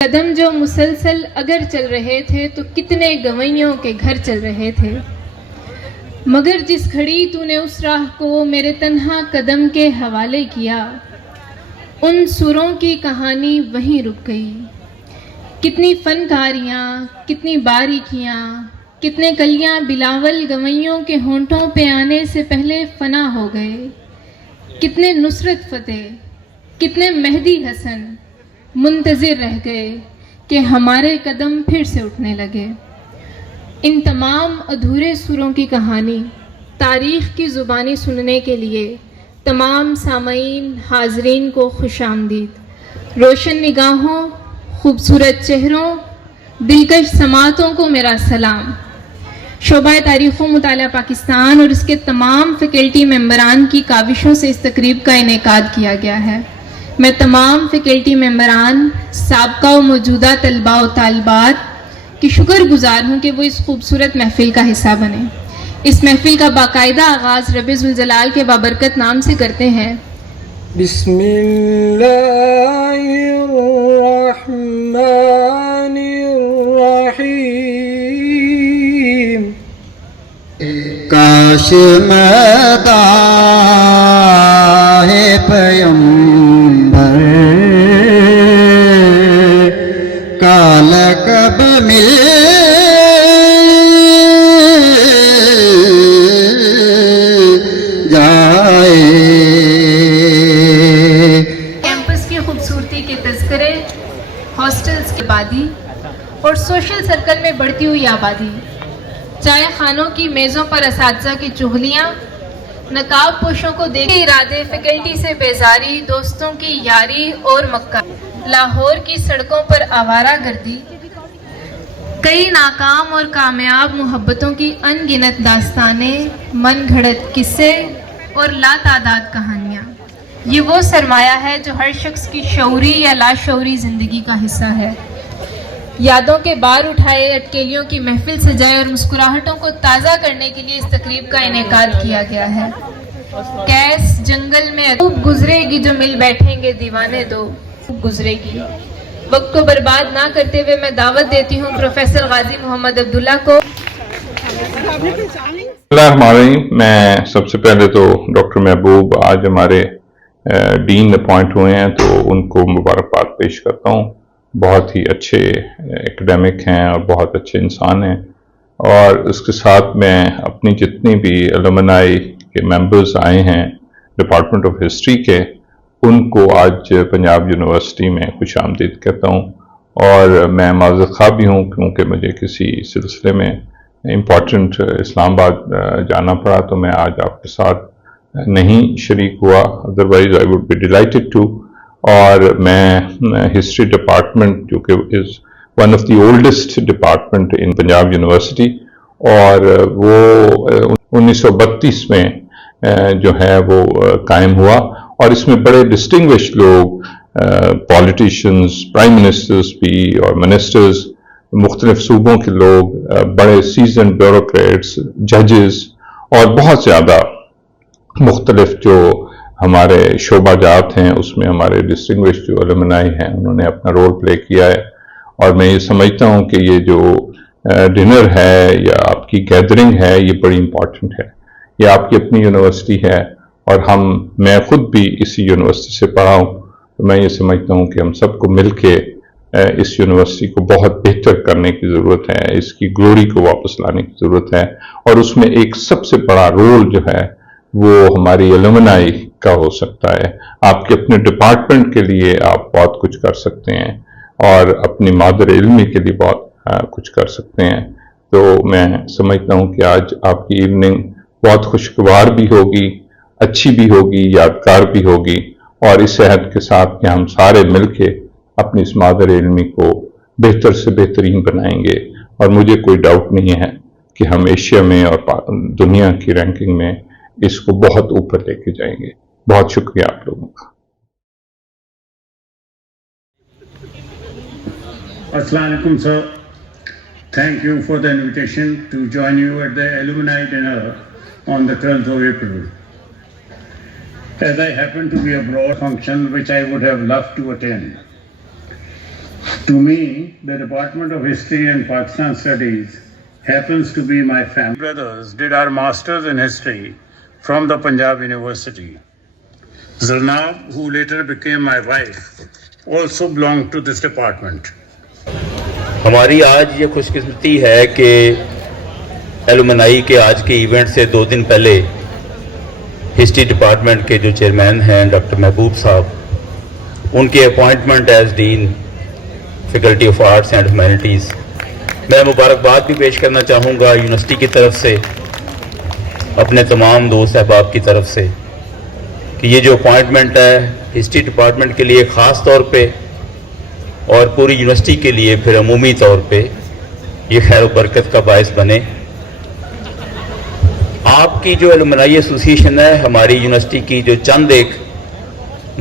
قدم جو مسلسل اگر چل رہے تھے تو کتنے گویوں کے گھر چل رہے تھے، مگر جس گھڑی تو نے اس راہ کو میرے تنہا قدم کے حوالے کیا، ان سروں کی کہانی وہیں رک گئی۔ کتنی فنکاریاں، کتنی باریکیاں، کتنے کلیاں بلاول گویوں کے ہونٹوں پہ آنے سے پہلے فنا ہو گئے، کتنے نصرت فتح، کتنے مہدی حسن منتظر رہ گئے کہ ہمارے قدم پھر سے اٹھنے لگے۔ ان تمام ادھورے سروں کی کہانی تاریخ کی زبانی سننے کے لیے تمام سامعین حاضرین کو خوش آمدید۔ روشن نگاہوں، خوبصورت چہروں، دلکش سماعتوں کو میرا سلام۔ شعبہ تاریخ و مطالعہ پاکستان اور اس کے تمام فیکلٹی ممبران کی کاوشوں سے اس تقریب کا انعقاد کیا گیا ہے۔ میں تمام فیکلٹی ممبران، سابقہ و موجودہ طلباء و طالبات کی شکر گزار ہوں کہ وہ اس خوبصورت محفل کا حصہ بنیں۔ اس محفل کا باقاعدہ آغاز رب ذوالجلال کے بابرکت نام سے کرتے ہیں۔ بسم اللہ الرحمن الرحیم۔ کاش مداح پیمبر کا لقب مل جائے۔ کیمپس کی خوبصورتی کے تذکرے، ہاسٹلز کی آبادی اور سوشل سرکل میں بڑھتی ہوئی آبادی، چائے خانوں کی میزوں پر اساتذہ کی چغلیاں، نقاب پوشوں کو دیکھ کے ارادے، فیکلٹی سے بیزاری، دوستوں کی یاری اور مکہ، لاہور کی سڑکوں پر آوارہ گردی، کئی ناکام اور کامیاب محبتوں کی ان گنت داستانیں، من گھڑت قصے اور لا تعداد کہانیاں۔ یہ وہ سرمایہ ہے جو ہر شخص کی شعوری یا لاشعوری زندگی کا حصہ ہے۔ یادوں کے بار اٹھائے، اٹکیلیوں کی محفل سجائے اور مسکراہٹوں کو تازہ کرنے کے لیے اس تقریب کا انعقاد کیا گیا ہے۔ کیس جنگل میں خوب گزرے گی جو مل بیٹھیں گے دیوانے دو، خوب گزرے گی۔ وقت کو برباد نہ کرتے ہوئے میں دعوت دیتی ہوں پروفیسر غازی محمد عبداللہ کو۔ میں سب سے پہلے تو ڈاکٹر محبوب آج ہمارے ڈین اپوائنٹ ہوئے ہیں تو ان کو مبارکباد پیش کرتا ہوں۔ بہت ہی اچھے ایکڈیمک ہیں اور بہت اچھے انسان ہیں، اور اس کے ساتھ میں اپنی جتنی بھی الومنائی کے ممبرز آئے ہیں ڈپارٹمنٹ آف ہسٹری کے، ان کو آج پنجاب یونیورسٹی میں خوش آمدید کہتا ہوں۔ اور میں معذرت خواہ بھی ہوں کیونکہ مجھے کسی سلسلے میں امپورٹنٹ اسلام آباد جانا پڑا تو میں آج آپ کے ساتھ نہیں شریک ہوا، otherwise I would be delighted to. اور میں ہسٹری ڈپارٹمنٹ جو کہ is one of the oldest department in Punjab university, اور وہ 1932 میں جو ہے وہ قائم ہوا، اور اس میں بڑے ڈسٹنگوش لوگ، پولیٹیشینز، پرائم منسٹرز بھی اور منسٹرز، مختلف صوبوں کے لوگ، بڑے سیزنڈ بیوروکریٹس، ججز اور بہت زیادہ مختلف جو ہمارے شعبہ جات ہیں اس میں ہمارے ڈسٹنگوش جو الومنائی ہیں انہوں نے اپنا رول پلے کیا ہے۔ اور میں یہ سمجھتا ہوں کہ یہ جو ڈنر ہے یا آپ کی گیدرنگ ہے یہ بڑی امپورٹنٹ ہے۔ یہ آپ کی اپنی یونیورسٹی ہے، اور میں خود بھی اسی یونیورسٹی سے پڑھا ہوں، تو میں یہ سمجھتا ہوں کہ ہم سب کو مل کے اس یونیورسٹی کو بہت بہتر کرنے کی ضرورت ہے، اس کی گلوری کو واپس لانے کی ضرورت ہے، اور اس میں ایک سب سے بڑا رول جو ہے وہ ہماری الومنائی کا ہو سکتا ہے۔ آپ کے اپنے ڈپارٹمنٹ کے لیے آپ بہت کچھ کر سکتے ہیں، اور اپنی مادر علمی کے لیے بہت کچھ کر سکتے ہیں۔ تو میں سمجھتا ہوں کہ آج آپ کی ایوننگ بہت خوشگوار بھی ہوگی، اچھی بھی ہوگی، یادگار بھی ہوگی، اور اس عہد کے ساتھ کہ ہم سارے مل کے اپنی اس مادر علمی کو بہتر سے بہترین بنائیں گے۔ اور مجھے کوئی ڈاؤٹ نہیں ہے کہ ہم ایشیا میں اور دنیا کی رینکنگ میں اس کو بہت اوپر لے کے جائیں گے۔ بہت شکریہ آپ لوگوں کا۔ السلام علیکم سر، thank you for the invitation to join you at the alumni dinner on the 12th of April. As I happen to be abroad function which I would have loved to attend, To me, the Department of History and Pakistan Studies happens to be my family. Brothers did our masters in history from the Punjab University. Zarnab, who later became my wife, also belonged to this department. ہماری آج یہ خوش قسمتی ہے کہ ایلومنائی کے آج کے ایونٹ سے 2 دن پہلے ہسٹری ڈپارٹمنٹ کے جو چیئرمین ہیں ڈاکٹر محبوب صاحب، ان کے appointment as dean faculty of arts and humanities, میں مبارکباد بھی پیش کرنا چاہوں گا یونیورسٹی کی طرف سے، اپنے تمام دوست احباب کی طرف سے، کہ یہ جو اپوائنٹمنٹ ہے ہسٹری ڈپارٹمنٹ کے لیے خاص طور پہ اور پوری یونیورسٹی کے لیے پھر عمومی طور پہ یہ خیر و برکت کا باعث بنے۔ آپ کی جو ایلومنائی ایسوسی ایشن ہے ہماری یونیورسٹی کی جو چند ایک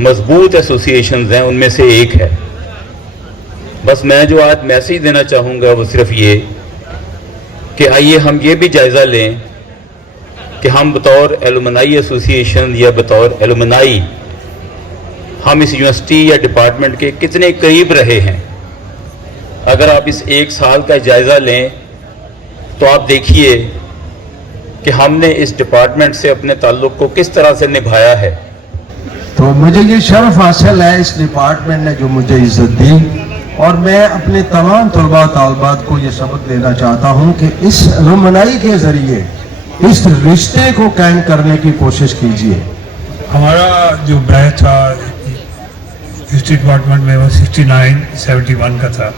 مضبوط ایسوسی ایشنز ہیں ان میں سے ایک ہے۔ بس میں جو آج میسیج دینا چاہوں گا وہ صرف یہ کہ آئیے ہم یہ بھی جائزہ لیں کہ ہم بطور ایلومنائی ایسوسی ایشن یا بطور ایلومنائی ہم اس یونیورسٹی یا ڈپارٹمنٹ کے کتنے قریب رہے ہیں۔ اگر آپ اس 1 سال کا جائزہ لیں تو آپ دیکھیے کہ ہم نے اس ڈپارٹمنٹ سے اپنے تعلق کو کس طرح سے نبھایا ہے۔ تو مجھے یہ شرف حاصل ہے اس ڈپارٹمنٹ نے جو مجھے عزت دی، اور میں اپنے تمام طلباء طالبات کو یہ سبق دینا چاہتا ہوں کہ اس ایلومنائی کے ذریعے اس رشتے کو قائم کرنے کی کوشش کیجیے۔ ہمارا جو بیچ تھا ہسٹری ڈپارٹمنٹ میں وہ 69-71 کا تھا۔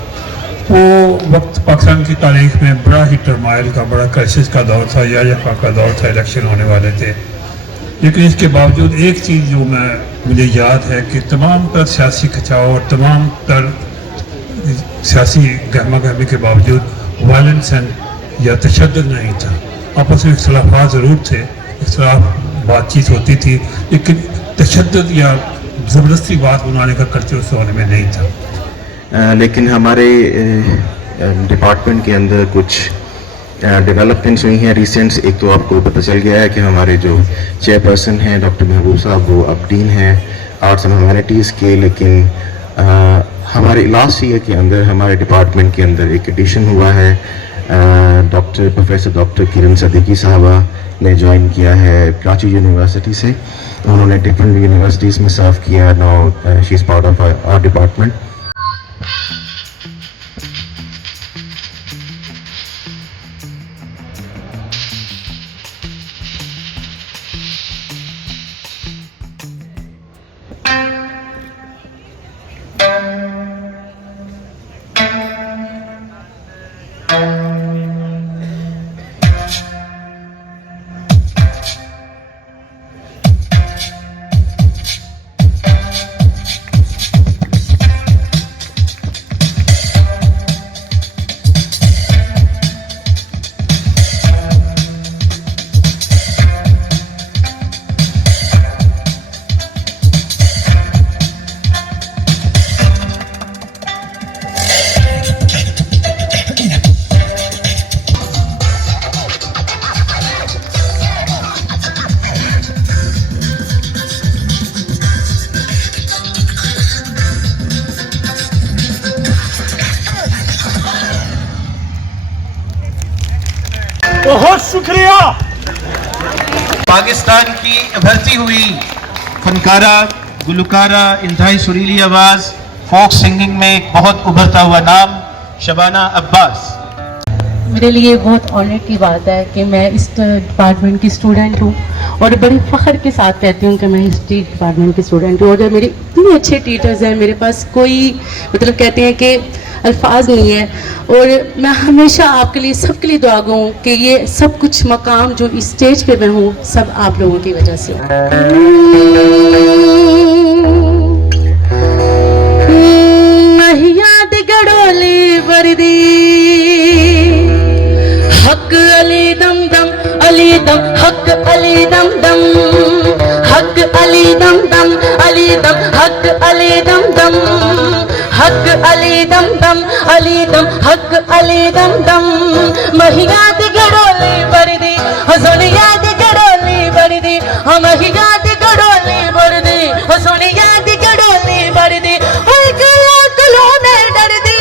وہ وقت پاکستان کی تاریخ میں بڑا ہی ٹرمائل کا، بڑا کرائسس کا دور تھا، یا جفا کا دور تھا، الیکشن ہونے والے تھے۔ لیکن اس کے باوجود ایک چیز جو مجھے یاد ہے کہ تمام تر سیاسی کھچاؤ اور تمام تر سیاسی گہما گہمی کے باوجود وائلنس یا تشدد نہیں تھا۔ آپس میں اختلافات ضرور تھے، اختلاف بات چیت ہوتی تھی، لیکن تشدد یا زبردستی بات بنانے کا کلچر اس زمانے میں نہیں تھا۔ لیکن ہمارے ڈپارٹمنٹ کے اندر کچھ ڈیولپمنٹس ہوئی ہیں ریسنٹس۔ ایک تو آپ کو پتہ چل گیا ہے کہ ہمارے جو چیئر پرسن ہیں ڈاکٹر محبوب صاحب وہ اب ڈین ہیں آرٹس اینڈ ہیومینٹیز کے، لیکن ہمارے لاسٹ ایئر کے اندر ہمارے ڈپارٹمنٹ کے اندر ایک ایڈیشن ہوا ہے۔ پروفیسر ڈاکٹر کرن صدیقی صاحبہ نے جوائن کیا ہے کراچی یونیورسٹی سے۔ انہوں نے ڈفرینٹ یونیورسٹیز میں سرو کیا۔ Now she is part of our department. بہت شکریہ۔ پاکستان کی ابھرتی ہوئی فنکارہ، گلوکارہ، انتہائی سریلی آواز، فوک سنگنگ میں ایک بہت ابھرتا ہوا نام شبانہ عباس۔ میرے لیے بہت آنر کی بات ہے کہ میں اس ڈپارٹمنٹ کی اسٹوڈنٹ ہوں، اور بڑے فخر کے ساتھ کہتی ہوں کہ میں ہسٹری ڈپارٹمنٹ کی اسٹوڈنٹ ہوں، اور میرے اتنے اچھے ٹیچرز ہیں، میرے پاس کوئی مطلب کہتے ہیں کہ الفاظ نہیں ہے، اور میں ہمیشہ آپ کے لیے سب کے لیے دعا گو ہوں کہ یہ سب کچھ مقام جو اس اسٹیج پہ میں ہوں سب آپ لوگوں کی وجہ سے یاد گڑولی وردی حق علی دم دم علی دم حق علی دم دم حق علی دم دم علی دم حق علی دم دم حق علی دم دم علی دم حق علی دم دم مہیاد گڑولی وردی حسن یاد گڑولی وردی ہم یاد گڑولی وردی حسن یاد گڑولی وردی ایک لاکھ لو میں ڈر دی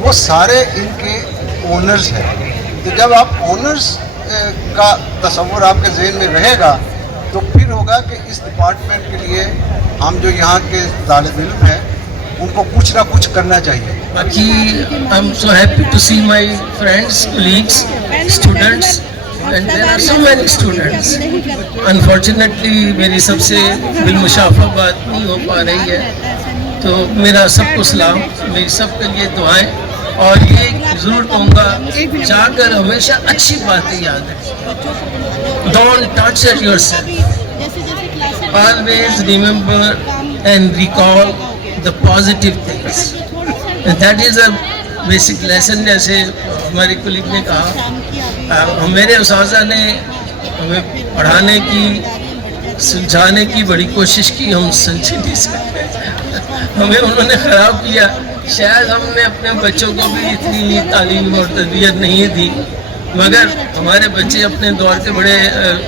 وہ سارے ان کے اونرز ہیں. تو جب آپ اونرز کا تصور آپ کے ذہن میں رہے گا تو پھر ہوگا کہ اس ڈپارٹمنٹ کے لیے ہم جو یہاں کے طالب علم ہیں ان کو کچھ نہ کچھ کرنا چاہیے. باقی I am so happy to see my friends, colleagues, students, and there are so many students. Unfortunately میری سب سے بالمشافہ بات نہیں ہو پا رہی ہے, تو میرا سب کو سلام, میری سب کے لیے دعائیں, اور یہ ضرور کہوں گا جا کر ہمیشہ اچھی باتیں یاد رکھیں. Don't torture your self, always remember and recall the positive things, and that is a basic lesson. جیسے ہمارے کولیگ نے کہا, میرے اساتذہ نے ہمیں پڑھانے کی, سمجھانے کی بڑی کوشش کی, ہم سمجھ نہیں سکتے, ہمیں انہوں نے خراب کیا. شاید ہم نے اپنے بچوں کو بھی اتنی تعلیم اور تربیت نہیں دی, مگر ہمارے بچے اپنے دور کے بڑے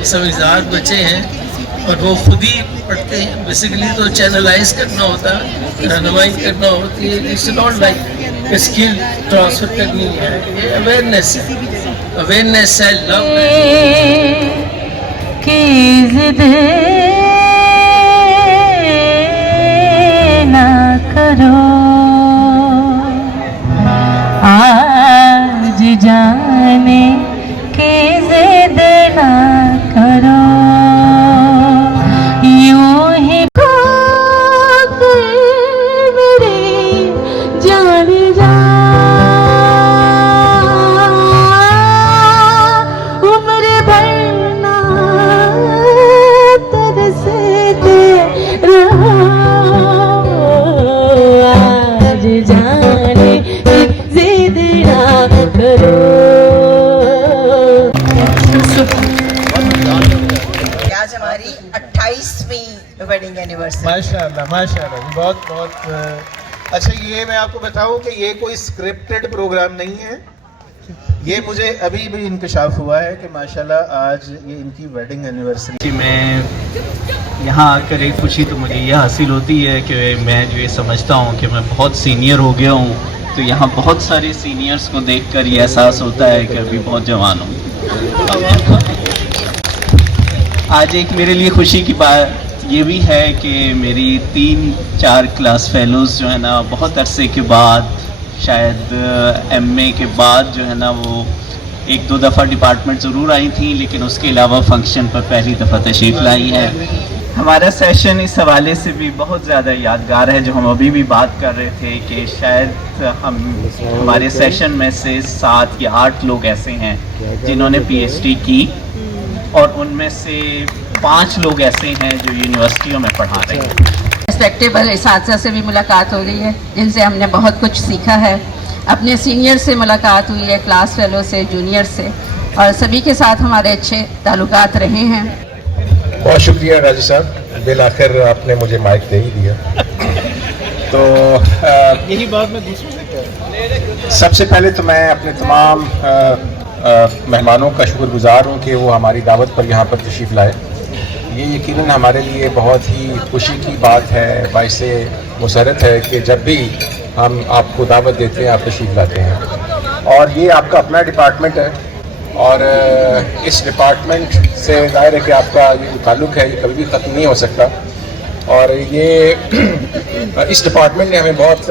سمجھدار بچے ہیں, اور وہ خود ہی پڑھتے ہیں. بیسیکلی تو چینلائز کرنا ہوتا ہے, رہنمائی کرنا ہوتی ہے. It's not like skill transfer کرنی ہے, یہ اویئرنیس ہے. اویئرنیس ہے لو نہ کرو آج جانے کی ضد نہ کرو. ماشاء اللہ ماشاء اللہ, بہت بہت اچھا. یہ میں آپ کو بتاؤں کہ یہ کوئی اسکرپٹڈ پروگرام نہیں ہے, یہ مجھے ابھی بھی انکشاف ہوا ہے کہ ماشاءاللہ آج یہ ان کی ویڈنگ اینیورسری. میں یہاں آ کر ایک خوشی تو مجھے یہ حاصل ہوتی ہے کہ میں جو یہ سمجھتا ہوں کہ میں بہت سینئر ہو گیا ہوں, تو یہاں بہت سارے سینئرز کو دیکھ کر یہ احساس ہوتا ہے کہ ابھی بہت جوان ہوں. آج ایک میرے لیے خوشی کی بات یہ بھی ہے کہ میری 3-4 کلاس فیلوز جو ہے نا بہت عرصے کے بعد, شاید ایم اے کے بعد جو ہے نا وہ 1-2 دفعہ ڈپارٹمنٹ ضرور آئی تھیں, لیکن اس کے علاوہ فنکشن پر پہلی دفعہ تشریف لائی ہیں. ہمارا سیشن اس حوالے سے بھی بہت زیادہ یادگار ہے, جو ہم ابھی بھی بات کر رہے تھے کہ شاید ہمارے سیشن میں سے 7 یا 8 لوگ ایسے ہیں جنہوں نے پی ایچ ڈی کی, اور ان میں سے 5 لوگ ایسے ہیں جو یونیورسٹیوں میں پڑھا رہے ہیں. ریسپیکٹیبل اساتذہ سے بھی ملاقات ہو گئی ہے جن سے ہم نے بہت کچھ سیکھا ہے. اپنے سینئر سے ملاقات ہوئی ہے, کلاس فیلو سے, جونیئر سے, اور سبھی کے ساتھ ہمارے اچھے تعلقات رہے ہیں. بہت شکریہ راجی صاحب, بالآخر آپ نے مجھے مائک دے ہی دیا. تو یہی بات میں دوسروں سے کہہ, سب سے پہلے تو میں اپنے تمام مہمانوں کا شکر گزار ہوں کہ وہ ہماری دعوت پر یہاں پر تشریف لائے. یہ یقیناً ہمارے لیے بہت ہی خوشی کی بات ہے, باعث مسرت ہے کہ جب بھی ہم آپ کو دعوت دیتے ہیں آپ تشریف لاتے ہیں. اور یہ آپ کا اپنا ڈپارٹمنٹ ہے, اور اس ڈپارٹمنٹ سے ظاہر ہے کہ آپ کا یہ جو تعلق ہے یہ کبھی بھی ختم نہیں ہو سکتا. اور یہ اس ڈپارٹمنٹ نے ہمیں بہت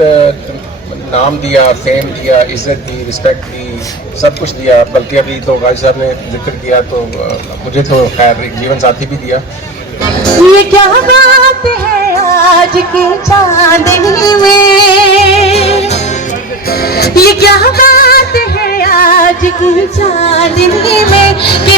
نام دیا, فیم دیا, عزت دی, رسپیکٹ دی, سب کچھ دیا. بلکہ ابھی تو غازی صاحب نے ذکر کیا تو مجھے تو خیر ایک جیون ساتھی بھی دیا. یہ کیا بات ہے آج کی چاندنی میں, یہ کیا بات ہے آج کی چاندنی میں کہ